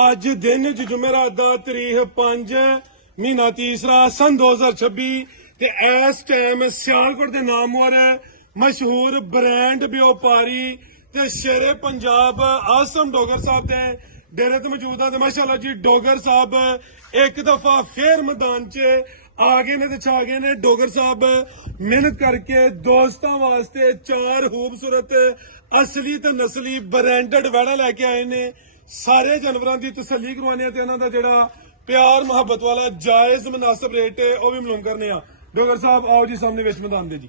ਅੱਜ ਦਿਨ ਜੁਮੇਰਾਤ ਦਾ ਤਾਰੀਖ 5 ਮਹੀਨਾ ਤੀਸਰਾ ਸਨ 2026 ਤੇ ਇਸ ਟਾਈਮ ਸਿਆਲਕੋਟ ਦੇ ਨਾਮਵਰ ਮਸ਼ਹੂਰ ਬ੍ਰਾਂਡ ਵਪਾਰੀ ਤੇ ਸ਼ੇਰੇ ਪੰਜਾਬ ਆਸਮ ਡੋਗਰ ਸਾਹਿਬ ਦੇ ਡੇਰੇ ਤੇ ਮੌਜੂਦ ਆ ਤੇ ਮਾਸ਼ਾਅੱਲਾ ਜੀ ਡੋਗਰ ਸਾਹਿਬ ਇੱਕ ਦਫਾ ਫੇਰ ਮੈਦਾਨ 'ਚ ਆ ਗਏ ਨੇ ਤੇ ਛਾ ਗਏ ਨੇ। ਡੋਗਰ ਸਾਹਿਬ ਮਿਹਨਤ ਕਰਕੇ ਦੋਸਤਾਂ ਵਾਸਤੇ 4 ਖੂਬਸੂਰਤ ਅਸਲੀ ਤੇ ਨਸਲੀ ਬ੍ਰਾਂਡਡ ਵੈੜਾ ਲੈ ਕੇ ਆਏ ਨੇ। ਸਾਰੇ ਜਾਨਵਰਾਂ ਦੀ ਤਸੱਲੀ ਕਰਵਾਉਣੀ ਤੇ ਇਹਨਾਂ ਦਾ ਜਿਹੜਾ ਪਿਆਰ ਮੁਹੱਬਤ ਵਾਲਾ ਜਾਇਜ਼ ਮੁਨਾਸਬ ਰੇਟ ਹੈ ਉਹ ਵੀ ਮਾਲੂਮ ਕਰਨੇ ਆ। ਡੋਗਰ ਸਾਹਿਬ ਆਓ ਜੀ ਸਾਹਮਣੇ ਵਿੱਚ ਮੈਦਾਨ ਦੇ ਜੀ।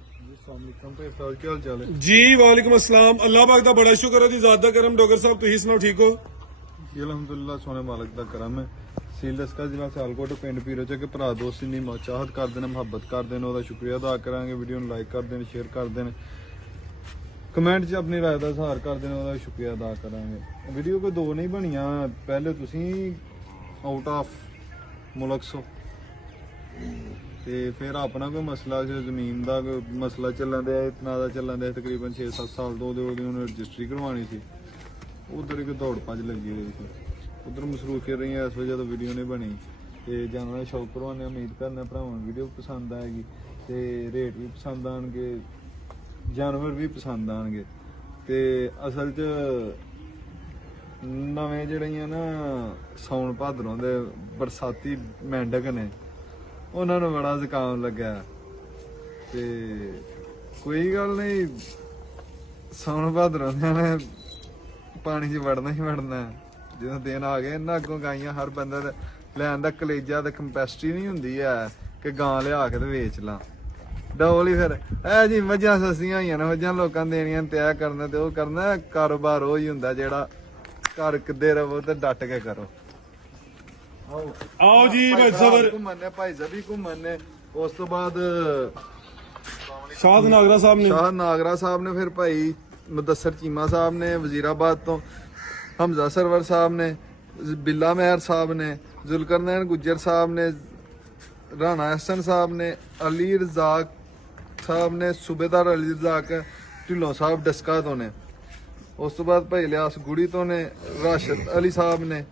ਜੀ ਵਾलेकुम अस्सलाम। अल्लाह पाक दा बड़ा शुक्र है दी ज़ात दा करम। डोगर साहब तुसीं सुनाओ ठीक हो? अलहमदुलिल्लाह सोने मालिक दा करम है। सील दसका जिला सियालकोट पिंड पीरो च के भरा दोस्त इन्नी चाहत करते हैं मुहब्बत करते हैं, शुक्रिया अदा करांगे। वीडियो ਨੂੰ लाइक करते हैं, शेयर करते हैं, कमेंट च अपनी राय का इजहार करते हैं, शुक्रिया अदा करांगे। वीडियो कोई दो नहीं बनिया, पहले तुसीं आउट ऑफ मुल्क सो ਤੇ ਫਿਰ ਆਪਣਾ ਕੋਈ ਮਸਲਾ ਜ਼ਮੀਨ ਦਾ ਕੋਈ ਮਸਲਾ ਚੱਲਣ ਦਿਆ, ਇਤਨਾ ਦਾ ਚੱਲਣ ਦਿਆ ਤਕਰੀਬਨ 6-7 ਸਾਲ ਤੋਂ ਉਹਦੀ ਉਹਨੂੰ ਰਜਿਸਟਰੀ ਕਰਵਾਉਣੀ ਸੀ। ਉਧਰ ਇੱਕ ਦੌੜ ਭੱਜ ਲੱਗੀ ਹੋਈ ਸੀ, ਉਧਰ ਮਸਰੂਫੀਅਤ ਰਹੀਆਂ ਇਸ ਵਜ੍ਹਾ ਤੋਂ ਵੀਡੀਓ ਨਹੀਂ ਬਣੀ। ਤੇ ਜਾਨਵਰਾਂ ਦਾ ਸ਼ੌਕ ਕਰਵਾਉਣੇ, ਉਮੀਦ ਕਰਨਾ ਭਰਾਵਾਂ ਨੂੰ ਵੀਡੀਓ ਪਸੰਦ ਆਏਗੀ ਤੇ ਰੇਟ ਵੀ ਪਸੰਦ ਆਣਗੇ, ਜਾਨਵਰ ਵੀ ਪਸੰਦ ਆਣਗੇ। ਤੇ ਅਸਲ 'ਚ ਨਵੇਂ ਜਿਹੜੀਆਂ ਨਾ ਸਾਉਣ ਭਾਦਰੋਂ ਦੇ ਬਰਸਾਤੀ ਮੈਂਡਕ ਨੇ ਉਹਨਾਂ ਨੂੰ ਬੜਾ ਜ਼ੁਕਾਮ ਲੱਗਾ ਤੇ ਕੋਈ ਗੱਲ ਨਹੀਂ, ਸਾਉਣ ਭਾਦਰੋਂ ਨੇ ਪਾਣੀ 'ਚ ਵੜਨਾ ਹੀ ਵੜਨਾ। ਜਦੋਂ ਦਿਨ ਆ ਗਏ ਇਹਨਾਂ ਅੱਗੋਂ ਗਾਈਆਂ ਹਰ ਬੰਦੇ ਦਾ ਲੈਣ ਦਾ ਕਲੇਜਾ ਤੇ ਕੰਪੈਸਿਟੀ ਨਹੀਂ ਹੁੰਦੀ ਹੈ ਕਿ ਗਾਂ ਲਿਆ ਕੇ ਤੇ ਵੇਚ ਲਾਂ ਡਬਲ ਹੀ। ਫਿਰ ਇਹ ਜੀ ਮੱਝਾਂ ਸਸਤੀਆਂ ਹੋਈਆਂ ਨੇ, ਮੱਝਾਂ ਲੋਕਾਂ ਦੇਣੀਆਂ ਤੈਅ ਕਰਨਾ ਤੇ ਉਹ ਕਰਨਾ। ਕਾਰੋਬਾਰ ਉਹ ਹੀ ਹੁੰਦਾ ਜਿਹੜਾ ਘਰ ਕਿੱਦੇ ਰਵੋ ਤੇ ਡਟ ਕੇ ਕਰੋ। आओ जी भाई सबर घूमन ने, भाई जबी घूमन ने, उस तो बाद शाह नागरा साहब ने फिर भाई मुदस्सर चीमा साहब ने, वजीराबाद तो हमजा सरवर साहब ने, बिल्ला मेहर साहब ने, जुलकरनैन गुज्जर साहब ने, राणा हसन साहब ने, अली रजाक साहब ने, सूबेदार अली रजाक ढिल्लों साहब डस्का तो ने। उस तो बाद भाई लियास गुड़ी तो ने, राशिद अली साहब ने।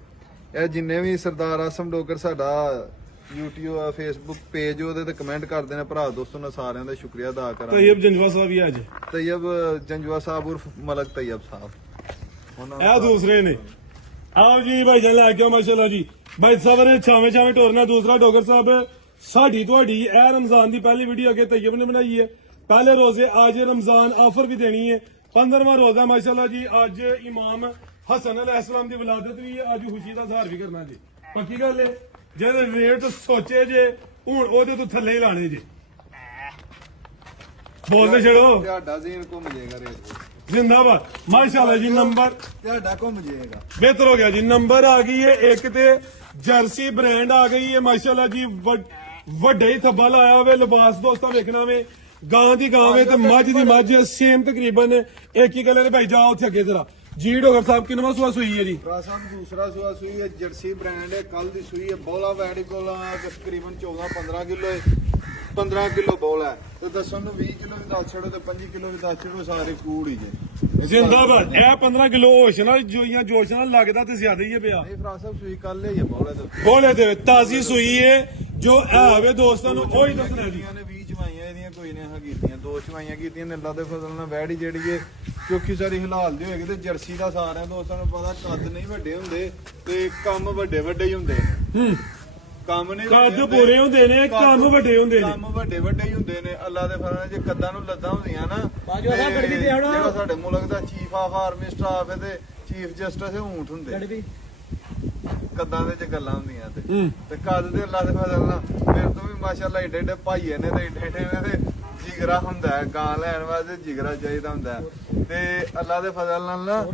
ਇਹ ਜਿੰਨੇ ਵੀ ਸਰਦਾਰ ਆਸਮ ਡੋਗਰ ਸਾਡਾ YouTube ਆ ਫੇਸਬੁੱਕ ਪੇਜ ਉਹਦੇ ਤੇ ਕਮੈਂਟ ਕਰਦੇ ਨੇ ਭਰਾ ਦੋਸਤੋ ਨੇ, ਸਾਰਿਆਂ ਦਾ ਸ਼ੁਕਰੀਆ ਅਦਾ ਕਰਾਂਗੇ। ਤੈयब ਜੰਜਵਾ ਸਾਹਿਬ ਵੀ ਅੱਜ ਤैयब ਜੰਜਵਾ ਸਾਹਿਬ ਉਰਫ ਮਲਕ ਤैयब ਸਾਹਿਬ ਇਹ ਦੂਸਰੇ ਨੇ। ਆਓ ਜੀ ਭਾਈ ਜਾਨ ਲੈ ਕੇ ਆਓ ਮਾਸ਼ਾਅੱਲਾ ਜੀ। ਭਾਈ ਸਾਹਿਬ ਨੇ ਛਾਵੇਂ ਛਾਵੇਂ ਟੋਰਨਾ। ਦੂਸਰਾ ਡੋਗਰ ਸਾਹਿਬ ਸਾਡੀ ਤੁਹਾਡੀ ਇਹ ਰਮਜ਼ਾਨ ਦੀ ਪਹਿਲੀ ਵੀਡੀਓ ਅੱਗੇ तैयब ਨੇ ਬਣਾਈ ਹੈ। ਪਹਿਲੇ ਰੋਜ਼ੇ ਅੱਜ ਰਮਜ਼ਾਨ ਆਫਰ ਵੀ ਦੇਣੀ ਹੈ। 15ਵਾਂ ਰੋਜ਼ਾ ਮਾਸ਼ਾਅੱਲਾ ਜੀ। ਅੱਜ ਇਮਾਮ हसन अलैहिस्सलाम ਦੀ ਵਿਲਾਦਤ ਵੀ ਹੈ। ਅੱਜ ਖੁਸ਼ੀ ਦਾ ਇਜ਼ਹਾਰ ਵੀ ਕਰਨਾ ਜੀ। ਪੱਕੀ ਗੱਲ ਹੈ। ਜਿਹੜੇ ਰੇਟ ਸੋਚੇ ਜੇ ਹੁਣ ਉਹਦੇ ਤੋਂ ਥੱਲੇ ਹੀ ਲਾਣੇ ਜੇ। ਬੋਲਦੇ ਛੜੋ ਤੁਹਾਡਾ ਜ਼ੀਨ ਘੁੰਮ ਜਾਏਗਾ ਰੇਟ ਜਿੰਦਾਬਾਦ ਮਾਸ਼ਾਅੱਲਾ ਜੀ। ਨੰਬਰ ਤੁਹਾਡਾ ਘੁੰਮ ਜਾਏਗਾ, ਬਿਹਤਰ ਹੋ ਗਿਆ ਜੀ। ਨੰਬਰ ਆ ਗਈ ਹੈ ਇੱਕ ਤੇ ਜਰਸੀ ਬ੍ਰਾਂਡ ਆ ਗਈ ਹੈ ਮਾਸ਼ਾਅੱਲਾ ਜੀ। ਵੱਡੇ ਹੀ ਥੱਬਾ ਲਾਇਆ ਹੋਵੇ, ਲਿਬਾਸ ਦੋਸਤਾਂ ਵੇਖਣਾ ਵੇ। ਗਾਂ ਦੀ ਗਾਂ ਵੇ ਤੇ ਮੱਝ ਦੀ ਮੱਝ ਸੇਮ ਤਕਰੀਬਨ ਇੱਕ ਹੀ ਗੱਲ ਹੈ। ਭਾਈ ਜਾ ਉੱਥੇ ਅੱਗੇ ਜਰਾ जी। डोगर साहब की नवा सुआ सुई है जी? दूसरा सुआ सुई है, जर्सी ब्रांड है, कल दी सुई है। बौला वैडी कोल तकरीबन 14-15 किलो 15 किलो बौला है तो दसों 20 किलो भी दस छड़ो तो 25 किलो भी दस छड़ो, सारे कूड़ ही जे जिंदाबाद। ए 15 किलो होश नाल जोश नाल लगदा ते ज्यादा ही है पिया। नहीं फराज साहब सुई कल है ये बौले दे ताजी सुई है जो आवे दोस्तां नु ओही दसना जी। ने 20 चवाइयां ਇਹਦੀਆਂ ਕੋਈ ਨੇ ਕੀਤੀਆਂ, 2 ਚਵਾਈਆਂ ਕੀਤੀਆਂ ਨੇ। ਅੱਲਾ ਦੇ ਫਜ਼ਲ ਨਾਲ ਵੈੜੀ ਜਿਹੜੀ ਹੈ ਚੋਖੀ ਸਾਰੀ ਹਲਾਲ ਦੀ ਹੋਏਗੀ। ਤੇ ਜਰਸੀ ਦਾ ਸਾਰਿਆਂ ਦੋਸਤਾਂ ਨੂੰ ਪਤਾ ਕੱਦ ਨਹੀਂ ਵੱਡੇ ਹੁੰਦੇ ਤੇ ਕੰਮ ਵੱਡੇ ਵੱਡੇ ਹੀ ਹੁੰਦੇ ਨੇ। ਕੰਮ ਨਹੀਂ ਕੱਦ ਪੂਰੇ ਹੁੰਦੇ ਨੇ, ਕੰਮ ਵੱਡੇ ਹੁੰਦੇ ਨੇ। ਕੰਮ ਵੱਡੇ ਵੱਡੇ ਹੀ ਹੁੰਦੇ ਨੇ। ਅੱਲਾ ਦੇ ਫਜ਼ਲ ਨਾਲ ਜੇ ਕੱਦਾਂ ਨੂੰ ਲੱਦਾਂ ਹੁੰਦੀਆਂ ਨਾ, ਜਿਹੜਾ ਸਾਡੇ ਮੁਲਕ ਦਾ ਚੀਫ ਆਫ ਆਰਮੀ ਸਟਾਫ ਹੈ ਤੇ ਚੀਫ ਜਸਟਿਸ ਊਂਠ ਹੁੰਦੇ ਕੱਦਾਂ ਦੇ ਚ ਗੱਲਾਂ ਹੁੰਦੀਆਂ ਤੇ ਕੱਦ ਦੇ ਅੱਲਾ ਦੇ ਫਜ਼ਲ ਨਾਲ ਮੇਰੇ ਤੋਂ ਵੀ ਮਾਸ਼ਾਅੱਲਾ ਏਡੇ ਏਡੇ ਭਾਈਏ ਨੇ ਤੇ ਏਡੇ ਏਡੇ ਨੇ ਤੇ ਜਿਗਰਾ ਹੁੰਦਾ ਹੈ। ਗਾਂ ਲੈਣ ਵਾਸਤੇ ਜਿਗਰਾ ਚਾਹੀਦਾ ਹੁੰਦਾ ਹੈ। ਤੇ ਅੱਲਾ ਦੇ ਫਜ਼ਲ ਨਾਲ ਨਾ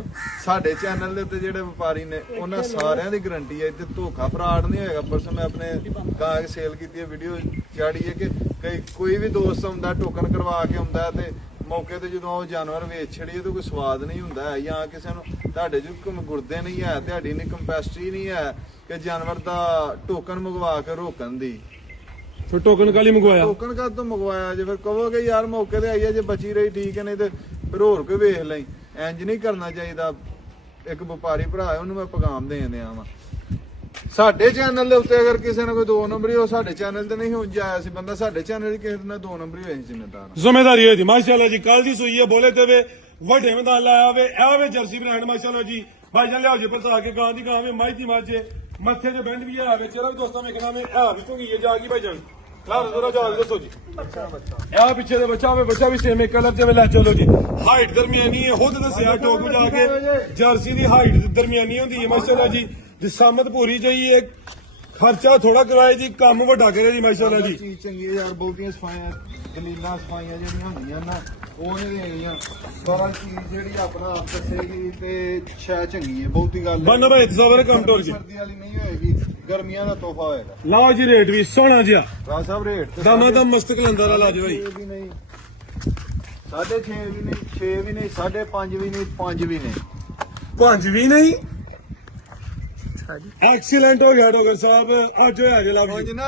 ਸਾਡੇ ਚੈਨਲ ਦੇ ਉੱਤੇ ਜਿਹੜੇ ਵਪਾਰੀ ਨੇ ਉਹਨਾਂ ਸਾਰਿਆਂ ਦੀ ਗਰੰਟੀ ਹੈ ਤੇ ਧੋਖਾ ਫਰਾਡ ਨਹੀਂ ਹੋਏਗਾ। ਪਰਸੋਂ ਮੈਂ ਆਪਣੇ ਗਾਂ ਸੇਲ ਕੀਤੀ ਹੈ, ਵੀਡੀਓ ਚਾੜੀ ਹੈ ਕਿ ਕੋਈ ਵੀ ਦੋਸਤ ਹੁੰਦਾ ਟੋਕਨ ਕਰਵਾ ਕੇ ਹੁੰਦਾ ਤੇ ਮੌਕੇ ਤੇ ਜਦੋਂ ਉਹ ਜਾਨਵਰ ਵੇਚ ਛੜੀਏ ਤਾਂ ਕੋਈ ਸਵਾਦ ਨਹੀਂ ਹੁੰਦਾ ਹੈ, ਜਾਂ ਕਿਸੇ ਨੂੰ ਤੁਹਾਡੇ ਚ ਗੁਰਦੇ ਨਹੀਂ ਹੈ, ਤੁਹਾਡੀ ਨਹੀਂ ਕੰਪੈਸਿਟੀ ਨਹੀਂ ਹੈ ਕਿ ਜਾਨਵਰ ਦਾ ਟੋਕਨ ਮੰਗਵਾ ਕੇ ਰੋਕਣ ਦੀ। ਫਿਰ ਟੋਕਨ ਕਾਲੀ ਮੰਗਵਾਇਆ? ਟੋਕਨ ਕਦ ਤੋਂ ਮੰਗਵਾਇਆ ਜੇ? ਫਿਰ ਕਹੋਗੇ ਯਾਰ ਮੌਕੇ ਤੇ ਆਈਏ ਜੇ ਬਚੀ ਰਹੀ ਠੀਕ ਹੈ, ਨਹੀਂ ਤੇ ਫਿਰ ਹੋਰ ਕੋਈ ਵੇਖ ਲਈ। ਇੰਜ ਨਹੀਂ ਕਰਨਾ ਚਾਹੀਦਾ। ਇੱਕ ਵਪਾਰੀ ਭਰਾ ਹੈ ਉਹਨੂੰ ਮੈਂ ਪੈਗਾਮ ਦੇਣ ਦਿਆਂ ਵਾ। ਸਾਡੇ ਚੈਨਲ ਦੇ ਉੱਤੇ ਅਗਰ ਕਿਸੇ ਨੇ ਕੋਈ 2 ਨੰਬਰੀ ਹੋ ਸਾਡੇ ਚੈਨਲ ਤੇ ਨਹੀਂ ਹੁੰਜ ਆਇਆ ਸੀ ਬੰਦਾ, ਸਾਡੇ ਚੈਨਲ ਦੀ ਕਿਸੇ ਨਾਲ 2 ਨੰਬਰੀ ਹੋਈ ਜ਼ਿੰਮੇਦਾਰੀ ਹੋਈ ਦੀ ਮਾਸ਼ਾਅੱਲਾ ਜੀ। ਕੱਲ ਦੀ ਸੂਈ ਹੈ ਬੋਲੇ ਤੇ ਵੇ ਵੱਡੇ ਮੈਦਾਨ ਲਾਇਆ ਵੇ ਇਹ ਵੇ ਜਰਸੀ ਬ੍ਰਾਂਡ ਮਾਸ਼ਾਅੱਲਾ ਜੀ। ਭਾਈ ਜਾਨ ਲਿਆਓ ਜੀ ਪਰਸਾ ਕੇ ਗਾਂ ਦੀ ਗਾਂ ਵੇ ਮਾਈ ਦੀ ਮਾਝੇ ਮੱਥੇ ਤੇ ਬੈਂਡ ਵੀ ਆ ਵੇ ਚਲੋ ਦੋਸਤਾਂ ਵੇਖਣਾ ਵੇ ਆ ਵੀ ਚੁੰਗੀ ਜਾ ਗਈ ਭਾਈ ਜਾਨ ਲਾ ਜ਼ਰਾ ਜਾ ਦੱਸੋ ਜੀ। ਇਹ ਪਿੱਛੇ ਦੇ ਬੱਚਾ ਵੇ ਬੱਚਾ ਵੀ ਸੇਮ ਕਲਰ ਤੇ ਵੇ ਲੈ ਚਲੋ ਜੀ। ਹਾਈਟ ਦਰਮਿਆਨੀ ਹੈ ਖੁਦ ਦੱਸਿਆ ਟੋਕ ਜਾ ਕੇ ਜਰਸੀ ਦੀ ਹਾਈਟ ਦਰਮਿਆਨੀ ਹੁੰਦੀ ਹੈ ਮਾਸ਼ਾਅੱਲਾ ਜੀ। ਜਿਸਮਤ ਪੂਰੀ ਜਾਈ ਹੈ ਖਰਚਾ ਥੋੜਾ ਕਿਰਾਏ ਦੀ ਕੰਮ ਵੱਡਾ ਕਰੇ ਜੀ ਮਾਸ਼ਾਅੱਲਾ ਜੀ। ਚੀਜ਼ ਚੰਗੀ ਹੈ ਯਾਰ, ਬਹੁਤੀਆਂ ਸਫਾਈਆਂ ਦਲੀਲਾਂ ਸਫਾਈਆਂ ਜਿਹੜੀਆਂ ਹੁੰਦੀਆਂ ਨਾ ਉਹ ਨਹੀਂ ਹੈਗੀਆਂ। ਸਾਰਾ ਚੀਜ਼ ਜਿਹੜੀ ਆਪਣਾ ਆਪ ਦੱਸੇਗੀ ਤੇ ਸ਼ੈ ਚੰਗੀ ਹੈ, ਬਹੁਤੀ ਗੱਲ ਬੰਨ ਭਾਈ ਤਸਵਰ ਕੰਮ ਟੋਰ ਜੀ। ਸਰਦੀ ਵਾਲੀ ਨਹੀਂ ਹੋਏਗੀ, ਗਰਮੀਆਂ ਦਾ ਤੋਹਫਾ ਹੋਏਗਾ। ਲਾਓ ਜੀ ਰੇਟ ਵੀ ਸੋਹਣਾ ਜਿਹਾ ਰਾਜ ਸਾਹਿਬ ਰੇਟ ਦਾਮਾ ਦਾ ਮਸਤ ਕਲੰਦਰ ਲਾ ਜੀ ਭਾਈ। 6 ਵੀ ਨਹੀਂ 6.5 ਵੀ ਨਹੀਂ 6 ਵੀ ਨਹੀਂ 5.5 ਵੀ ਨਹੀਂ 5 ਵੀ ਨਹੀਂ 5 ਵੀ ਨਹੀਂ। ਐਕਸੀਲੈਂਟ ਹੋ ਗਿਆ ਡੋਗਰ ਸਾਹਿਬ ਅੱਜ ਹੋਇਆ ਜੇ ਲਵ ਅੱਜ ਜੀ। ਨਾ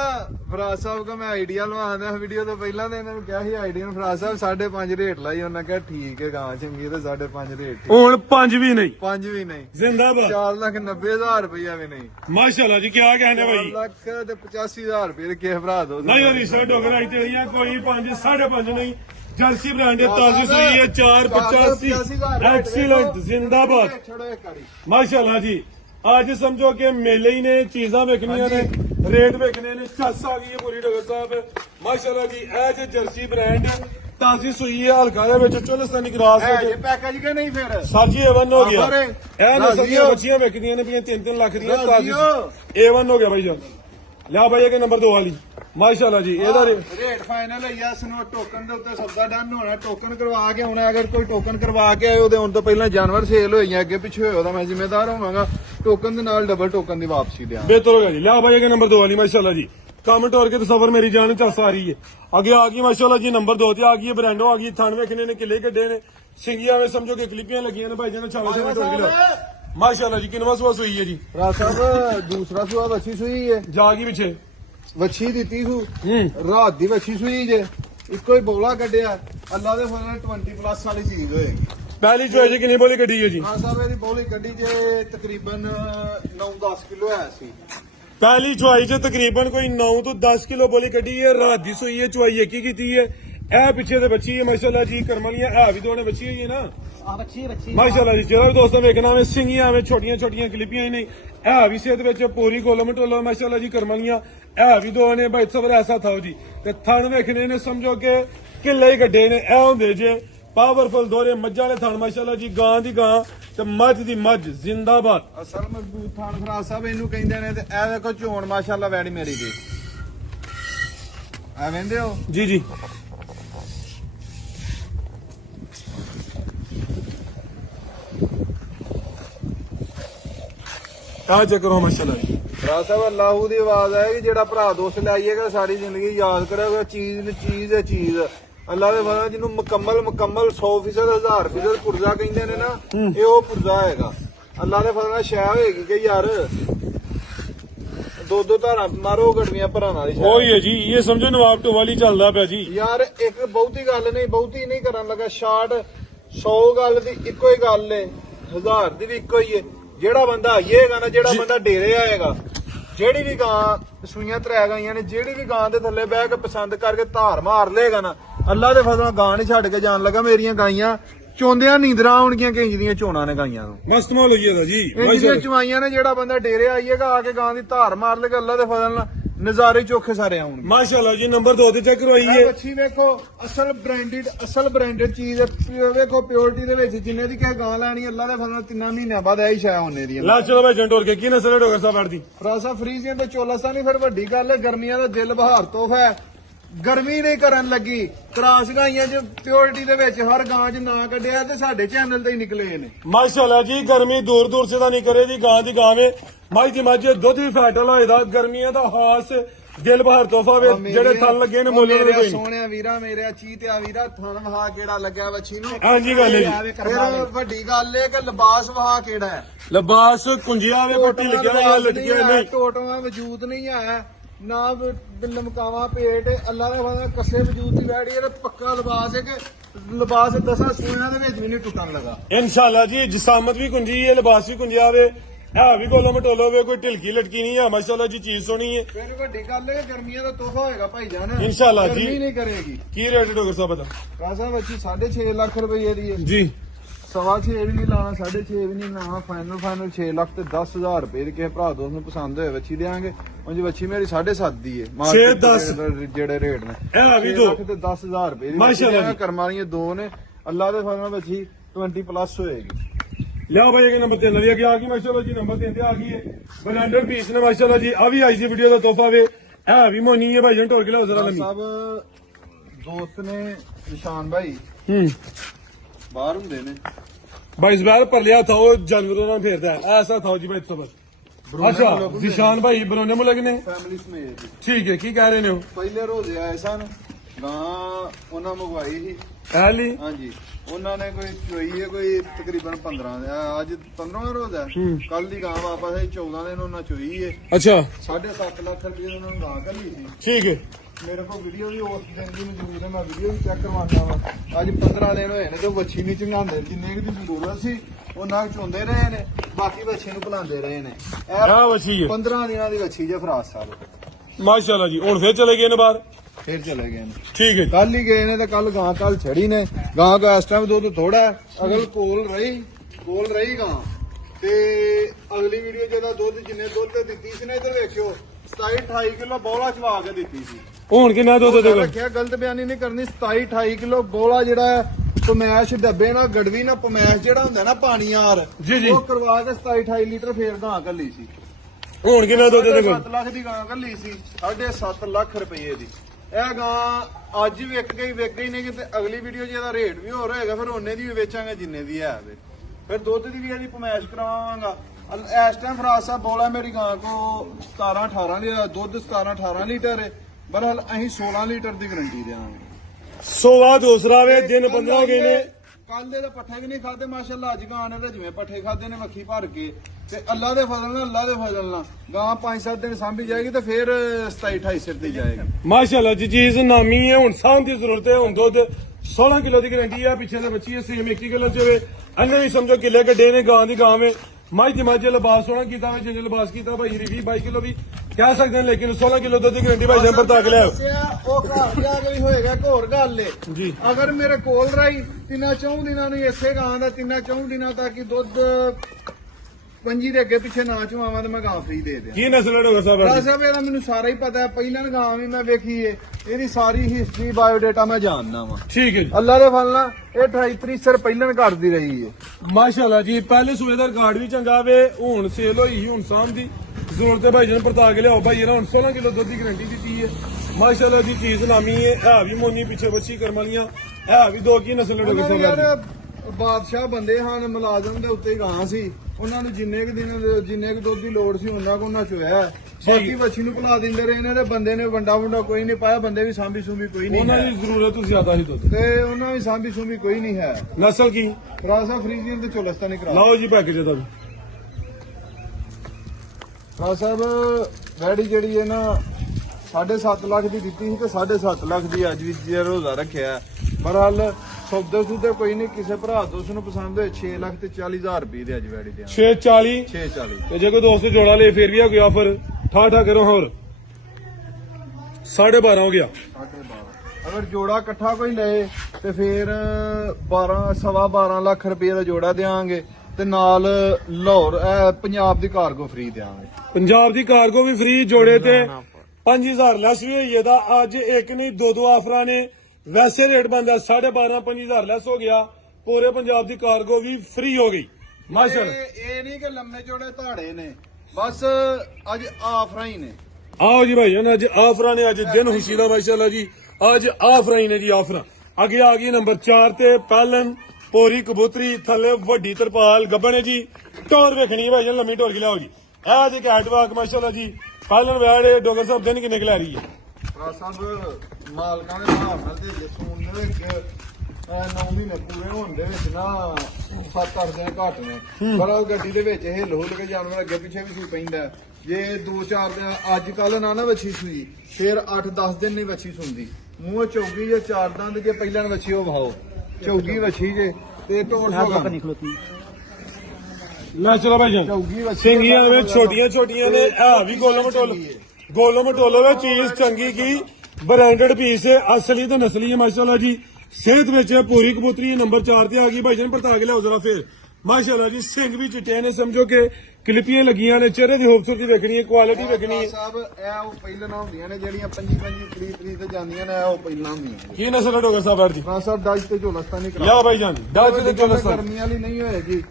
ਫਰਾਜ਼ ਸਾਹਿਬ ਕੋ ਮੈਂ ਆਈਡੀਆ ਲਵਾਉਂਦਾ ਵੀਡੀਓ ਤੋਂ ਪਹਿਲਾਂ ਤੇ ਇਹਨਾਂ ਨੂੰ ਕਿਹਾ ਸੀ ਆਈਡੀਆ ਨੂੰ ਫਰਾਜ਼ ਸਾਹਿਬ 5.5 ਰੇਟ ਲਾਈ, ਉਹਨਾਂ ਕਿਹਾ ਠੀਕ ਹੈ ਗਾਂ ਚੰਗੀ ਤੇ 5.5 ਰੇਟ ਹੁਣ 5 ਵੀ ਨਹੀਂ 5 ਵੀ ਨਹੀਂ ਜ਼ਿੰਦਾਬਾਦ 4,90,000 ਰੁਪਇਆ ਵੀ ਨਹੀਂ ਮਾਸ਼ਾਅੱਲਾ ਜੀ। ਕੀ ਕਹਿੰਦੇ ਭਾਈ 4 ਲੱਖ ਤੇ 85,000 ਰੁਪਏ ਦੇ ਕਿਸੇ ਭਰਾ ਦੋ ਨਹੀਂ ਉਹ ਰਿਸ਼ਾ ਡੋਗਰ ਆਈ ਤੇ ਆ ਕੋਈ 5 5.5 ਨਹੀਂ। ਜਰਸੀ ਬ੍ਰਾਂਡ ਦੇ ਤਾਜ਼ੀ ਸੂਈ ਹੈ 485 ਐਕਸੀਲੈਂਟ ਜ਼ਿੰਦਾਬਾਦ ਛੜੋ ਇੱਕ ਵਾਰੀ ਮਾਸ਼ਾਅੱਲਾ ਜੀ। ਅੱਜ ਸਮਝੋ ਕਿ ਮੇਲੇ ਹੀ ਨੇ ਚੀਜ਼ਾਂ ਵੇਖਣੀਆਂ ਨੇ ਰੇਟ ਵੇਖਣੇ ਨੇ ਚੱਸ ਆ ਗਈ ਹੈ ਪੂਰੀ ਡੋਗਰ ਸਾਹਿਬ ਮਾਸ਼ਾਅੱਲਾ ਜੀ। ਇਹ ਜੇ ਜਰਸੀ ਬ੍ਰਾਂਡ ਤਾਜ਼ੀ ਸੂਈ ਹੈ ਹਲਕਾ ਦੇ ਵਿੱਚ ਚੋਲਸਤਾਨੀ ਕਰਾਸ ਹੈ ਵਿੱਚ ਇਹ ਪੈਕੇਜ ਕਿ ਨਹੀਂ ਫਿਰ ਸਾਜੀ A1 ਹੋ ਗਿਆ। ਆਫਰ ਇਹ ਨਸਲ ਦੀਆਂ ਬੱਚੀਆਂ ਵਿਕਦੀਆਂ ਨੇ ਪਈਆਂ 3-3 ਲੱਖ ਦੀਆਂ ਤਾਜ਼ੀ A1 ਹੋ ਗਿਆ ਭਾਈ ਜਾਨ। ਲਿਆ ਭਾਈ ਇਹ ਨੰਬਰ 2 ਵਾਲੀ ਮਾਸ਼ਾਅੱਲਾ ਜੀ। ਇਹਦਾ ਰੇਟ ਫਾਈਨਲ ਹੈ ਯਾਰ ਨੂੰ ਟੋਕਨ ਦੇ ਉੱਤੇ ਸੌਦਾ ਡਨ ਹੋਣਾ, ਟੋਕਨ ਕਰਵਾ ਕੇ ਆਉਣਾ। ਅਗਰ ਕੋਈ ਟੋਕਨ ਕਰਵਾ ਕੇ ਆਏ ਉਹਦੇ ਹੁਣ ਤੋਂ ਪਹਿਲਾਂ ਜਾਨਵਰ ਸੇਲ ਹੋਈਆਂ ਅੱਗੇ ਪਿੱਛੇ ਹੋਇਆ ਉਹਦਾ ਮੈਂ ਜ਼ਿੰਮੇਦਾਰ ਹੋਵਾਂਗਾ। ਟੋਕਨ ਦੇ ਨਾਲ ਡਬਲ ਟੋਕਨ ਦੀ ਵਾਪਸੀ ਦਿਆਂ ਬਿਹਤਰ ਹੋ ਗਿਆ ਜੀ। ਲਿਆ ਭਾਈ ਇਹ ਨੰਬਰ 2 ਵਾਲੀ ਮਾਸ਼ਾਅੱਲਾ ਜੀ। ਕਮੈਂਟ ਹੋਰ ਕੇ ਤਸਵਰ ਮੇਰੀ ਜਾਨ ਚੱਸ ਆ ਰਹੀ ਹੈ। ਅੱਗੇ ਆ ਗਈ ਮਾਸ਼ਾਅੱਲਾ ਜੀ ਨੰਬਰ 2 ਤੇ ਆ ਗਈ ਹੈ ਬ੍ਰਾਂਡੋ ਆ ਗਈ। ਥਣ ਵੇਖਣੇ ਨੇ ਕਿਲੇ ਕੱਢੇ ਨੇ ਸਿੰਗੀਆਂ ਵੇ ਸਮਝੋ ਕਿ ਕਲਿੱਪੀਆਂ ਲੱਗੀਆਂ ਨੇ ਭਾਈ ਜਾਨ ਛਾਲਾ ਛਾਲਾ ਟੋਕ ਲਿਓ ਮਾਸ਼ਾਅੱਲਾ ਜੀ। ਕਿੰਨਵਾਂ ਸੂਆ ਸੂਈ ਹੈ ਜੀ ਰਾਜ ਸਾਹਿਬ ਦੂਸਰਾ ਸੂਆ ਵੱਛੀ ਸੂਈ ਹੈ, ਜਾ ਗਈ ਪਿੱਛੇ ਵੱਛੀ ਦਿੱਤੀ ਸੂ ਰਾਤ ਦੀ ਵੱਛੀ ਸੂਈ ਜੇ ਇੱਕੋ ਹੀ ਬੋਲਾ ਕੱਢਿਆ। ਅੱਲਾ ਦੇ ਫਜ਼ਲ 20 ਪਲੱਸ ਵਾਲੀ ਚੀਜ਼ ਹੋਏਗੀ। ਪਹਿਲੀ ਚੋਇਸ ਕਿੰਨੀ ਬੋਲੀ ਕੱਢੀ ਹੈ ਜੀ? ਰਾਜ ਸਾਹਿਬ ਇਹਦੀ ਬੋਲੀ ਕੱਢੀ ਜੇ ਤਕਰੀਬਨ 9-10 ਕਿਲੋ ਹੈ ਸੀ। ਪਹਿਲੀ ਚੁਆਈ ਚ ਤਕਰੀਬਨ ਕੋਈ 9 ਤੋਂ 10 ਕਿਲੋ ਬੋਲੀ ਕੱਢੀ ਹੈ। ਰਾਤ ਦੀ ਸੂਈ ਹੈ ਚੁਆਈ ਇੱਕ ਹੀ ਕੀਤੀ ਹੈ। ਇਹ ਪਿੱਛੇ ਤੇ ਬੱਚੀ ਹੈ ਮਾਸ਼ਾਅੱਲਾ ਜੀ। ਕਰਮਲੀਆਂ ਹੈ ਵੀ ਦੋਨੇ ਬੱਚੀ ਹੋਈ ਹੈ ਨਾ ਮਾਸ਼ਾਅੱਲਾ ਜੀ। ਚਲੋ ਦੋਸਤੋ ਵੇਖਣਾ ਵੇ ਸਿੰਗੀਆਂ ਵੇ ਛੋਟੀਆਂ ਛੋਟੀਆਂ ਕਲਿੱਪੀਆਂ ਹੀ ਨਹੀਂ। ਇਹ ਵੀ ਸਿਹਤ ਵਿੱਚ ਪੂਰੀ ਗੋਲਮ ਟੋਲੋ ਮਾਸ਼ਾਅੱਲਾ ਜੀ। ਕਰਮਲੀਆਂ ਇਹ ਵੀ ਦੋ ਨੇ ਭਾਈ ਸਬਰ ਐਸਾ ਥਾਓ ਜੀ। ਤੇ ਥਣ ਵੇਖਣੇ ਨੇ ਸਮਝੋ ਕਿ ਕਿੱਲੇ ਹੀ ਗੱਡੇ ਨੇ ਇਹ ਹੁੰਦੇ ਜੇ ਪਾਵਰਫੁਲ ਦੋਰੇ ਮੱਝਾਂ ਵਾਲੇ ਥਣ ਮਾਸ਼ਾਅੱਲਾ ਜੀ। ਗਾਂ ਦੀ ਗਾਂ ਤੇ ਮੱਝ ਦੀ ਮੱਝ ਜ਼ਿੰਦਾਬਾਦ। ਅਸਲ ਮਜ਼ਬੂਤ ਥਾਨ ਫਰਾਜ਼ ਸਾਹਿਬ ਇਹਨੂੰ ਕਹਿੰਦੇ ਨੇ। ਤੇ ਇਹ ਵੇਖੋ ਝੋਣ ਮਾਸ਼ਾਅੱਲਾ ਵੈੜੀ ਮੇਰੀ ਦੀ ਆ ਵੇਂਦੇ ਹੋ ਜੀ ਜੀ। ਆ ਚੈੱਕ ਕਰੋ ਮਾਸ਼ਾਅੱਲਾ ਜੀ। ਫਰਾਜ਼ ਸਾਹਿਬ ਅੱਲਾਹੂ ਦੀ ਆਵਾਜ਼ ਹੈ ਕਿ ਜਿਹੜਾ ਭਰਾ ਦੋਸਤ ਲਾਈਏਗਾ ਸਾਰੀ ਜ਼ਿੰਦਗੀ ਯਾਦ ਕਰੇਗਾ। ਚੀਜ਼ ਹੈ ਚੀਜ਼ ਅੱਲਾ ਦੇ ਫਜ਼ਲ ਜਿਹਨੂੰ ਮੁਕੰਮਲ 100% 1000% ਪੁਰਜ਼ਾ ਕਹਿੰਦੇ ਨੇ ਨਾ ਇਹ ਉਹ ਪੁਰਜ਼ਾ ਹੈਗਾ। ਅੱਲਾ ਦੇ ਫਜ਼ਲ ਨਾਲ ਸ਼ੈ ਹੋਏਗੀ ਕਿ ਯਾਰ ਦੋ ਧਾਰਾਂ ਮਾਰੋ ਗੜਵੀਆਂ ਭਰਾਵਾਂ ਵਾਲੀ ਸ਼ੈ ਉਹੀ ਹੈ ਜੀ। ਇਹ ਸਮਝੋ ਨਵਾਬ ਟੋਵਾਲੀ ਚੱਲਦਾ ਪਿਆ ਜੀ। ਯਾਰ ਇੱਕ ਬਹੁਤੀ ਗੱਲ ਨਹੀਂ ਬਹੁਤੀ ਨਹੀਂ ਕਰਨ ਲੱਗਾ। ਸ਼ਾਰਟ 100 ਗੱਲ ਦੀ ਇੱਕੋ ਹੀ ਗੱਲ ਏ, 1000 ਦੀ ਵੀ ਇੱਕੋ ਹੀ ਏ। ਜਿਹੜਾ ਬੰਦਾ ਆਈਏਗਾ ਨਾ ਜਿਹੜਾ ਬੰਦਾ ਡੇਰੇ ਆਏਗਾ ਜਿਹੜੀ ਵੀ ਗਾਂ ਸੂਈਆਂ ਤਰੇ ਗਈਆਂ ਨੇ ਜਿਹੜੀ ਵੀ ਗਾਂ ਦੇ ਥੱਲੇ ਬਹਿ ਕੇ ਪਸੰਦ ਕਰਕੇ ਧਾਰ ਮਾਰ ਲੇਗਾ ਨਾ ਅੱਲਾ ਦੇ ਫਜ਼ਲ ਨਾਲ ਗਾਂ ਨਹੀਂ ਛੱਡ ਕੇ ਜਾਣ ਲੱਗਾ। ਮੇਰੀਆਂ ਗਾਈਆਂ ਚੋਂਦਿਆਂ ਨੀਂਦਰਾਂ ਆਉਣਗੀਆਂ ਕਿ ਇੰਜ ਦੀਆਂ ਝੋਣਾ ਨੇ ਗਾਈਆਂ ਨੂੰ ਮਸਤ ਮਾਲ ਹੋਈ ਇਹਦਾ ਜੀ ਇੰਜ ਦੀਆਂ ਚਵਾਈਆਂ ਨੇ। ਜਿਹੜਾ ਬੰਦਾ ਡੇਰੇ ਆਈਏਗਾ ਆ ਕੇ ਗਾਂ ਦੀ ਧਾਰ ਮਾਰ ਲੇਗਾ ਅੱਲਾ ਦੇ ਫਜ਼ਲ ਨਾਲ ਨਜ਼ਾਰੇ ਚੋਖੇ ਸਾਰੇ ਆਉਣਗੇ ਮਾਸ਼ਾਅੱਲਾ ਜੀ। ਨੰਬਰ 2 ਤੇ ਚੈੱਕ ਕਰਵਾਈ ਇਹ ਹੈ। ਬੱਚੀ ਵੇਖੋ ਅਸਲ ਬ੍ਰਾਂਡਡ ਚੀਜ਼ ਹੈ। ਵੇਖੋ ਪਿਓਰਿਟੀ ਦੇ ਵਿੱਚ ਜਿੰਨੇ ਦੀ ਕਹੇ ਗਾਂ ਲੈਣੀ ਅੱਲਾ ਦੇ ਫਜ਼ਲ ਨਾਲ 3 ਮਹੀਨਿਆਂ ਬਾਅਦ ਇਹੀ ਸ਼ਾਇ ਹੋਣੇ ਦੀ। ਲਾ ਚਲੋ ਭਾਈ ਜੰਟੋਰ ਕੇ ਕੀ ਨਸਲ ਹੈ ਡੋਗਰ ਸਾਹਿਬ ਵੜਦੀ ਫਰਾਸਾ ਫਰੀਜ਼ੀਅਨ ਤੇ ਚੋਲਾਸਤਾਨੀ ਫਿਰ ਵੱਡੀ ਗੱਲ ਹੈ। ਗਰਮੀਆਂ ਦਾ ਦਿਲ ਬਹਾਰ ਤੋਹਫਾ ਹੈ। ਗਰਮੀ ਨਹੀਂ ਕਰਨ ਲੱਗੀ। ਕਰਾਸ ਗਾਈਆਂ ਚ ਪਿਓਰਿਟੀ ਦੇ ਵਿੱਚ ਹਰ ਗਾਂ ਚ ਨਾ ਕੱਢਿਆ ਤੇ ਸਾਡੇ ਚੈਨਲ ਤੇ ਹੀ ਨਿਕਲੇ ਨੇ ਮਾਸ਼ਾਅੱਲਾ ਜੀ। ਗਰਮੀ ਦੂਰ ਦੂਰ ਸੇ ਤਾਂ ਨਹੀਂ ਕਰੇ ਦੀ ਗਾਂ ਦੀ ਗਾਂ ਵੇ ਮਾਈ ਦੀ ਮੱਝ ਦੁੱਧ ਵੀ ਫੈਟਲ ਹੋਏਦਾ। ਗਰਮੀਆਂ ਦਾ ਖਾਸ ਦਿਲ ਬਹਾਰ ਤੋਹਫਾ ਵੇ ਜਿਹੜੇ ਥਣ ਲੱਗੇ ਨੇ ਮੁੱਲ ਦੇ ਕੋਈ ਸੋਹਣਿਆ ਵੀਰਾ ਮੇਰਾ ਚੀਤਿਆ ਵੀਰਾ ਥਣ ਵਹਾ ਕਿਹੜਾ ਲੱਗਿਆ ਵੱਛੀ ਨੂੰ। ਹਾਂਜੀ ਗੱਲ ਹੈ ਜੀ। ਫਿਰ ਵੱਡੀ ਗੱਲ ਇਹ ਕਿ ਲਿਬਾਸ ਵਹਾ ਕਿਹੜਾ ਹੈ। ਲਿਬਾਸ ਕੁੰਜਿਆ ਵੇ ਪੱਟੀ ਲੱਗਿਆ ਹੋਇਆ ਲਟਕਿਆ ਨਹੀਂ ਟੋਟਵਾ ਵਜੂਦ ਨਹੀਂ ਹੈ ਨਾ ਲਮਕਾਵਾ ਪੇਟ ਅੱਲਾ ਦੇ ਫਜ਼ਲ ਕੱਸੇ ਵਜੂਦ ਦੀ ਵੈੜੀ ਹੈ। ਪੱਕਾ ਲਿਬਾਸ ਹੈ ਕਿ ਲਿਬਾਸ 10 ਸੂਈਆਂ ਦੇ ਵਿੱਚ ਵੀ ਨਹੀਂ ਟੁੱਟਣ ਲੱਗਾ। ਇਨਸ਼ਾਅੱਲਾ ਜੀ ਜਿਸਾਮਤ ਵੀ ਕੁੰਜੀ ਹੈ, ਲਿਬਾਸ ਵੀ ਕੁੰਜਿਆ ਵੇ, ਹੈ ਵੀ ਗੋਲੋ ਮਟੋਲੋ ਵੇ, ਕੋਈ ਢਿਲਕੀ ਲਟਕੀ ਨਹੀਂ ਹੈ। ਮਾਸ਼ਾਅੱਲਾ ਜੀ ਚੀਜ਼ ਸੋਹਣੀ ਹੈ। ਫਿਰ ਵੱਡੀ ਗੱਲ ਹੈ ਕਿ ਗਰਮੀਆਂ ਦਾ ਤੋਹਫਾ ਹੋਏਗਾ ਭਾਈ ਜਾਨ। ਇਨਸ਼ਾਅੱਲਾ ਜੀ। ਗਰਮੀ ਨਹੀਂ ਕਰੇਗੀ। ਕੀ ਰੇਟ ਡੋਗਰ ਸਾਹਿਬ ਬਤਾ? ਕਾਸਾ ਬੱਚੀ 6.5 ਲੱਖ ਰੁਪਏ ਦੀ ਹੈ ਜੀ। 6.5 ਵੀ ਨਹੀਂ ਲਾਣਾ, 6.5 ਵੀ ਨਹੀਂ ਲਾਣਾ, ਫਾਈਨਲ 6 ਲੱਖ ਤੇ 10,000 ਰੁਪਏ ਦੀ। ਕਿਸੇ ਭਰਾ ਦੋਸਤ ਨੂੰ ਪਸੰਦ ਹੋਏ ਬੱਚੀ ਦੇਾਂਗੇ। ਉਂਝ ਬੱਚੀ ਮੇਰੀ 7.5 ਦੀ ਹੈ। 6-10 ਜਿਹੜੇ ਰੇਟ ਨੇ ਇਹ ਵੀ 6 ਦੋ ਲੱਖ ਤੇ 10,000 ਰੁਪਏ ਦੀ। ਮਾਸ਼ਾਅੱਲਾ ਜੀ। ਕਰਮਾਂ ਵਾਲੀਆਂ ਦੋ ਨੇ। ਅੱਲਾ ਦੇ ਫਜ਼ਲ ਨਾਲ ਬੱਚੀ 20 ਪਲੱਸ ਹੋਏਗੀ। ਲਿਆਓ ਭਾਈ, ਨੰਬਰ 3 ਵੀ ਅੱਗੇ ਆ ਗਈ ਮਾਸ਼ਾਅੱਲਾ ਜੀ। ਨੰਬਰ 3 ਤੇ ਆ ਗਈ ਹੈ ਬਲੈਂਡਰ ਪੀਸ ਨੇ ਮਾਸ਼ਾਅੱਲਾ ਜੀ। ਆ ਵੀ ਅੱਜ ਦੀ ਵੀਡੀਓ ਦਾ ਤੋਹਫਾ ਵੇ। ਹੈ ਵੀ ਮੋਨੀ ਹੈ ਭਾਈ ਜਨ, ਢੋਲ ਕੇ ਲਿਆਓ ਜ਼ਰਾ ਲੰਮੀ। ਸਭ ਦੋਸਤ ਨੇ ਨਿਸ਼ਾਨ ਭਾਈ ਬਾਹਰ ਹੁੰਦੇ ਨੇ भाई इस बार पर लिया था वो जानवरों में फेरता है ऐसा था जी भाई सबर। अच्छा जिशान भाई बरोने मुलक ने ਫੈਮਿਲੀ ਸਮੇਤ। ठीक है की कह रहे ने हो? ਪਹਿਲੇ ਰੋਜ਼ੇ ਆਏ ਸਨ ਗਾਂ ਉਹਨਾਂ ਮੰਗਵਾਈ ਸੀ। पहली ਹਾਂਜੀ ਉਹਨਾਂ ਨੇ ਕੋਈ ਚੋਈ ਹੈ ਕੋਈ ਤਕਰੀਬਨ 15 ਅੱਜ 15ਵਾਂ ਰੋਜ਼ ਹੈ। ਕੱਲ ਦੀ ਗਾਂ ਵਾਪਸ ਆਈ 14 ਦਿਨ ਉਹਨਾਂ ਚੋਈ ਹੈ। अच्छा 7.5 ਲੱਖ ਰੁਪਏ ਉਹਨਾਂ ਨੂੰ ਗਾਂ ਕੱਲੀ ਸੀ। ठीक है। ਮੇਰੇ ਕੋਲ ਵੀਡੀਓ ਵੀ ਉਸ ਦਿਨ ਦੀ ਮੌਜੂਦ ਹੈ, ਮੈਂ ਵੀਡੀਓ ਵੀ ਚੈੱਕ ਕਰਵਾਉਂਦਾ ਵਾ। ਅੱਜ 15 ਦਿਨ ਹੋਏ ਨੇ ਤੇ ਵੱਛੀ ਨਹੀਂ ਚੰਗਾਉਂਦੇ। ਜਿੰਨੇ ਦੀ ਜ਼ਰੂਰਤ ਸੀ ਉਹਨਾਂ ਚੋਂਦੇ ਰਹੇ ਨੇ, ਬਾਕੀ ਵੱਛੀ ਨੂੰ ਭੁਲਾਉਂਦੇ ਰਹੇ ਨੇ। क्या वसी है 15 ਦਿਨਾਂ ਦੀ ਵੱਛੀ ਜੇ ਫਰਾਜ਼ ਸਾਹਿਬ। माशाल्लाह जी। हुन फिर चले गए ने बाहर। ਫਿਰ ਚਲੇ ਗਏ ਨੇ। ठीक है। ਕੱਲ ਹੀ ਗਏ ਨੇ ਤੇ ਕੱਲ ਗਾਂ ਕੱਲ ਛੜੀ ਨੇ। ਗਾਂ ਕੋ ਇਸ ਟਾਈਮ ਦੁੱਧ ਥੋੜਾ ਹੈ। ਅਗਰ ਕੋਲ ਰਹੀ ਗਾਂ ਤੇ ਅਗਲੀ ਵੀਡੀਓ ਜਿਹਦਾ ਦੁੱਧ ਜਿੰਨੇ ਦੁੱਧ ਤੇ ਦਿੱਤੀ ਸੀ ਨਾ, ਇੱਧਰ ਵੇਖਿਓ 27-28 ਕਿਲੋ ਬੋਲਾ ਚਵਾ ਕੇ ਦਿੱਤੀ ਸੀ। हुन कितना दुध दे ਰੱਖਿਆ, ਗਲਤ ਬਿਆਨੀ ਨਹੀਂ ਕਰਨੀ। 27-28 ਕਿਲੋ ਬੋਲਾ ਜਿਹੜਾ ਹੈ ਪਮੈਸ਼ ਡੱਬੇ ਨਾਲ ਗੜਵੀ ਨਾਲ ਪਮੈਸ਼ ਜਿਹੜਾ ਹੁੰਦਾ ਨਾ ਪਾਣੀਆਰ, ਜੀ ਜੀ। ਉਹ ਕਰਵਾ ਕੇ 27-28 ਲੀਟਰ ਫੇਰ ਗਾਂ ਕੱਲੀ ਸੀ। हुन कितना दुध दे 7 ਲੱਖ ਦੀ ਗਾਂ ਕੱਲੀ ਸੀ। 7.5 ਲੱਖ ਰੁਪਏ ਦੀ ਇਹ ਗਾਂ ਅੱਜ ਵਿਕ ਗਈ ਨਹੀਂ ਤੇ ਅਗਲੀ ਵੀਡੀਓ 'ਚ ਇਹਦਾ ਰੇਟ ਵੀ ਹੋਰ ਹੋਏਗਾ। ਫਿਰ ਉਹਨੇ ਦੀ ਵੀ ਵੇਚਾਂਗੇ ਜਿੰਨੇ ਦੀ ਹੈ ਵੇ। ਫਿਰ ਦੁੱਧ ਦੀ ਵੀ ਇਹਦੀ ਪਮੈਸ਼ ਕਰਾਵਾਂਗਾ। ਇਸ ਟਾਈਮ ਫਰਾਜ਼ ਸਾਹਿਬ ਬੋਲਾ ਮੇਰੀ ਗਾਂ ਕੋ 17-18 ਲੀਟਰ ਦੁੱਧ 17-18 ਲੀਟਰ ਹੈ। ਬਰਹਾਲ ਅਸੀਂ 16 ਲੀਟਰ ਦੀ ਗਰੰਟੀ ਦੇਵਾਂਗੇ। सोवा दूसरा वे दिन 15 हो गए ने। ਕੱਲ ਦੇ ਤਾਂ ਪੱਠੇ ਵੀ ਨਹੀਂ ਖਾਦੇ ਮਾਸ਼ਾਅੱਲਾ। ਅੱਜ ਗਾਂ ਨੇ ਤਾਂ ਜਿਵੇਂ ਪੱਠੇ ਖਾਦੇ ਨੇ ਮੱਖੀ ਭਰ ਕੇ। ਤੇ ਅੱਲਾ ਦੇ ਫਜ਼ਲ ਨਾਲ ਗਾਂ 5-7 ਦਿਨ ਸਾਂਭੀ ਜਾਏਗੀ ਤੇ ਫਿਰ 27-28 ਸਿਰ ਤੇ ਜਾਏਗੀ। माशाल्लाह जी चीज नामी है। हुन सांभ दी जरूरत है। हुन दुध 16 किलो की गारंटी है। पीछे से बच्ची है सेम 21 किलो च वे। अन्ने भी समझो किले गड्डे ने गां दी गां में। मज दी मज लिबास सोना कीता वे, जिन्ने लिबास कीता भाई 20-22 किलो भी कह सकते हैं, लेकिन 16 किलो दुध की गारंटी भाई जंपर तक लिया। ਉਹ ਘਰ ਜਾ ਕੇ ਵੀ ਹੋਏਗਾ ਇੱਕ ਹੋਰ ਗੱਲ ਏ ਜੀ। ਅਗਰ ਮੇਰੇ ਕੋਲ ਰਹੀ 3-4 ਦਿਨਾਂ ਨੂੰ ਇਸੇ ਗਾਂ ਦਾ 3-4 ਦਿਨਾਂ ਤੱਕ ਹੀ ਦੁੱਧ ਪੰਜੀ ਦੇ ਅੱਗੇ ਪਿੱਛੇ ਨਾ ਚਵਾਵਾਂ ਤੇ ਮੈਂ ਗਾਂ ਫ੍ਰੀ ਦੇ ਦਿਆਂ। की नस्ल है डॉक्टर साहब? ਸਾਹਿਬ ਇਹਦਾ ਮੈਨੂੰ ਸਾਰਾ ਹੀ ਪਤਾ ਹੈ। ਪਹਿਲਾਂ ਗਾਂ ਵੀ ਮੈਂ ਵੇਖੀ ਏ। ਇਹਦੀ ਸਾਰੀ ਹਿਸਟਰੀ ਬਾਇਓਡਾਟਾ ਮੈਂ ਜਾਣਦਾ ਵਾਂ। ठीक है जी। ਅੱਲਾ ਦੇ ਫਲ ਨਾਲ ਇਹ 28-30 ਸਿਰ ਪਹਿਲਾਂ ਕਰਦੀ ਰਹੀ ਏ। माशाल्लाह जी पहले सूबे का रिकॉर्ड भी चंगा वे। हुन सेल होई ही हुन शाम दी जरूरत है भाई जन परता के लियाओ भाई हुन 16 किलो दुध की गारंटी दी है। माशाल्लाह जी चीज नामी है भी मोनी पीछे बच्ची करमालियां है भी दो की नस्ल है डॉक्टर साहब? ਬਾਦਸ਼ਾਹ ਬੰਦੇ ਹਨ, ਮੁਲਾਜ਼ਮ ਦੇ ਉੱਤੇ ਗਾਂ ਸੀ। ਉਹਨਾਂ ਨੂੰ ਜਿੰਨੇ ਕੁ ਦੁੱਧ ਦੀ ਲੋੜ ਸੀ ਉਹਨਾਂ ਚੋਇਆ। ਬਾਕੀ ਵੱਛੀ ਨੂੰ ਭੁਲਾ ਦਿੰਦੇ ਰਹੇ ਨੇ ਤੇ ਬੰਦੇ ਨੇ ਵੰਡਾ ਕੋਈ ਨਹੀਂ ਪਾਇਆ। ਬੰਦੇ ਵੀ ਸਾਂਭੀ ਸੂੰਭੀ ਕੋਈ ਨਹੀਂ ਉਹਨਾਂ ਹੈ ਦੀ ਜ਼ਰੂਰਤ ਜ਼ਿਆਦਾ ਹੀ ਦੁੱਧ ਤੇ ਉਹਨਾਂ ਵੀ ਸਾਂਭੀ ਸੂੰਭੀ ਕੋਈ ਨਹੀਂ ਹੈ। ਨਸਲ ਕੀ? ਫਰਾਸਾ ਫਰੀਜ਼ੀਅਨ ਤੇ ਚੋਲਸਤਾਨੀ ਕਰਾ ਲਾਓ ਜੀ ਪੈਕੇਜ ਦਾ ਵੀ। ਫਰਾਸ ਸਾਹਿਬ ਵੈੜੀ ਜਿਹੜੀ ਹੈ ਨਾ 7.5 ਲੱਖ ਦੀ ਦਿੱਤੀ ਸੀ ਤੇ 7.5 ਲੱਖ ਦੀ ਅੱਜ ਵੀ ਜੇ ਰੋਜ਼ਾ ਰੱਖਿਆ। ਬਹਰਹਾਲ ਸੌਦੇ ਕੋਈ ਨਹੀਂ। ਕਿਸੇ ਭਰਾ ਦੋਸਤ ਨੂੰ ਪਸੰਦ ਹੋਏ 6 ਲੱਖ ਤੇ 40,000 ਰੁਪਏ ਦੇ ਅੱਜ ਵੈੜੀ ਦੇ 640 640 ਤੇ ਜੇ ਕੋਈ ਦੋਸਤ ਜੋੜਾ ਲੇ ਫਿਰ ਵੀ ਹੋ ਗਿਆ ਫਿਰ ਠਾ ਕਰੋ ਹੋਰ 12.5 ਹੋ ਗਿਆ। 12.5 ਅਗਰ ਜੋੜਾ ਇਕੱਠਾ ਕੋਈ ਲਏ ਤੇ ਫਿਰ 12 ਲੱਖ ਰੁਪਏ ਦਾ ਜੋੜਾ ਦੇਾਂਗੇ ਤੇ ਨਾਲ ਲਾਹੌਰ ਪੰਜਾਬ ਦੀ ਕਾਰਗੋ ਫ੍ਰੀ ਦੇਾਂਗੇ। ਪੰਜਾਬ ਦੀ ਕਾਰਗੋ ਵੀ ਫ੍ਰੀ ਜੋੜੇ ਤੇ 5000 ਲੈਸ ਵੀ ਹੋਈ ਇਹਦਾ। ਅੱਜ ਇੱਕ ਨਹੀਂ ਦੋ ਆਫਰਾਂ ਨੇ। ਵੈਸੇ ਰੇਟ ਬੰਦਾ 12.5-5000 ਲੈਸ ਹੋ ਗਿਆ। ਪੂਰੇ ਪੰਜਾਬ ਦੀ ਕਾਰਗੋ ਵੀ ਫ੍ਰੀ ਹੋ ਗਈ ਮਾਸ਼ਾਅੱਲਾ। ਇਹ ਨਹੀਂ ਕਿ ਲੰਮੇ ਜੋੜੇ ਧਾੜੇ ਨੇ, ਬਸ ਅੱਜ ਆਫਰਾਂ ਹੀ ਨੇ। आओ जी भाई आज आफरा ने अज दिन खुशी का माशाल्लाह जी। अज आफरा ही ने जी आफरा। अगे आ गई नंबर 4 ते पैलन पोरी कबूतरी थले वड्डी तरपाल गब्बन है जी। टोर वेखनी है भाई जान लम्मी टोर की लियाओ जी। ए जी कैटवाक माशाल्लाह जी। पैलन वैड़ डोगर साहब दिन किन्ने खिला रही है? ਸਾਹਿਬ ਮਾਲਕਾਂ ਦੇ ਹਿਸਾਬ ਨਾਲ ਤੇ ਜਸੂਨ ਦੇ ਵਿੱਚ 9 ਮਹੀਨੇ ਪੂਰੇ ਹੋਣ ਦੇ ਵਿੱਚ ਨਾ 7-8 ਦਿਨ ਘੱਟ ਨੇ। ਪਰ ਉਹ ਗੱਡੀ ਦੇ ਵਿੱਚ ਇਹ ਲੋਲ ਕੇ ਜਾਨਵਰ ਅੱਗੇ ਪਿੱਛੇ ਵੀ ਸੂਈ ਪੈਂਦਾ। ਜੇ 2-4 ਦਿਨ ਅੱਜ ਕੱਲ ਨਾ ਵੱਛੀ ਸੂਈ ਫਿਰ 8-10 ਦਿਨ ਨਹੀਂ ਵੱਛੀ ਸੁੰਦੀ। ਮੂੰਹ ਚੌਗੀ ਜਾਂ 4 ਦੰਦ ਜੇ ਪਹਿਲਾਂ ਵੱਛੀ ਉਹ ਵਹਾਓ ਚੌਗੀ ਵੱਛੀ ਜੇ ਤੇ ਟੋਰ ਸੋਗਾ ਲੈ ਚਲੋ ਭਾਈ ਜਾਨ ਚੌਗੀ ਵੱਛੀ ਸਿੰਘੀਆਂ ਵਿੱਚ ਛੋਟੀਆਂ ਛੋਟੀਆਂ ਨੇ ਆ ਵੀ ਗੋਲੋ ਮਟੋਲੋ ਵਿੱਚ ਚੀਜ਼ ਚੰਗੀ ਕੀ ਬ੍ਰਾਂਡਡ ਪੀਸ ਹੈ ਅਸਲੀ ਤੇ ਨਸਲੀ ਹੈ ਮਾਸ਼ਾਅੱਲਾ ਜੀ ਸਿਹਤ ਵਿੱਚ ਪੂਰੀ ਕਬੂਤਰੀ ਨੰਬਰ 4 ਤੇ ਆ ਗਈ ਭਾਈ ਜਾਨ ਪਰਤਾ ਕੇ ਲਿਆਓ ਜ਼ਰਾ ਫੇਰ ਮਾਸ਼ਾਅੱਲਾ ਜੀ ਸਿੰਘ ਵੀ ਚਿੱਟੇ ਨੇ ਸਮਝੋ ਕਿ ਕਲਿੱਪੀਆਂ ਲੱਗੀਆਂ ਨੇ ਚਿਹਰੇ ਦੀ ਖੂਬਸੂਰਤੀ ਵੇਖਣੀ ਹੈ ਕੁਆਲਿਟੀ ਵੇਖਣੀ ਹੈ ਸਾਹਿਬ ਇਹ ਉਹ ਪਹਿਲਾਂ ਹੁੰਦੀਆਂ ਨੇ ਜਿਹੜੀਆਂ 25 ਤਰੀਕ ਤੇ ਜਾਂਦੀਆਂ ਨੇ ਇਹ ਉਹ ਪਹਿਲਾਂ ਹੁੰਦੀਆਂ ਕੀ ਨਸਲ ਡੋਗਰ ਸਾਹਿਬ ਦੀ ਹਾਂ ਸਾਹਿਬ ਡਾਜ ਤੇ ਝੋਲਸਤਾਨੀ ਕਰਾ ਲਿਆ ਭਾਈ ਜਾਨ ਡਾਜ ਤੇ ਚੋਲਸਤਾਨ ਗਰਮੀ ਵਾਲੀ ਨਹੀਂ ਹੋਏਗੀ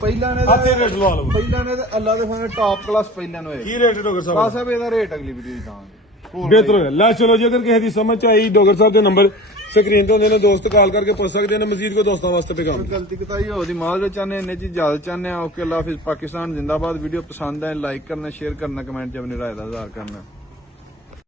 ਪਹਿਲਾਂ ਨੇ ਹੱਥੇ ਰੇਟ ਲਵਾ ਲਓ ਪਹਿਲਾਂ ਨੇ ਤੇ ਅੱਲਾ ਦੇ ਫਾਨੇ ਟਾਪ ਕਲਾਸ ਪਹਿਲਾਂ ਨੂੰ ਹੋਏਗੀ ਕੀ ਰੇਟ ਡੋਗਰ ਸਾਹਿਬ ਬਸ ਸਾਹਿਬ ਇਹਦਾ ਰੇਟ ਅਗਲੀ ਵੀਡੀਓ 'ਚ ਦਾਂਗੇ ਬਿਹਤਰ ਹੋਇਆ ਲੈ ਚਲੋ ਜੇ ਅਗਰ ਕਿਸੇ ਦੀ ਸਮਝ ਚ ਆਈ ਡੋਗਰ ਸਾਹਿਬ ਦੇ ਨੰਬਰ ਸਕਰੀਨ ਤੇ ਹੁੰਦੇ ਨੇ ਦੋਸਤ ਕਾਲ ਕਰਕੇ ਪੁੱਛ ਸਕਦੇ ਨੇ ਮਜ਼ੀਦ ਕੋ ਦੋਸਤਾਂ ਵਾਸਤੇ ਪੈਗਾਮ ਗਲਤੀ ਕਿਤਾਈ ਹੋਦੀ ਮਾਲ ਵਿੱਚ ਚਾਹਨੇ ਇੰਨੇ ਚੀਜ਼ ਜ਼ਿਆਦਾ ਚਾਹਨੇ ਆ ਓਕੇ ਅੱਲਾ ਹਾਫਿਜ਼ ਪਾਕਿਸਤਾਨ ਜ਼ਿੰਦਾਬਾਦ ਵੀਡੀਓ ਪਸੰਦ ਆਏ ਲਾਈਕ ਕਰਨਾ ਸ਼ੇਅਰ ਕਰਨਾ ਕਮੈਂਟ 'ਚ ਆਪਣੀ ਰਾਏ ਦਾ ਇਜ਼ਹਾਰ ਕਰਨਾ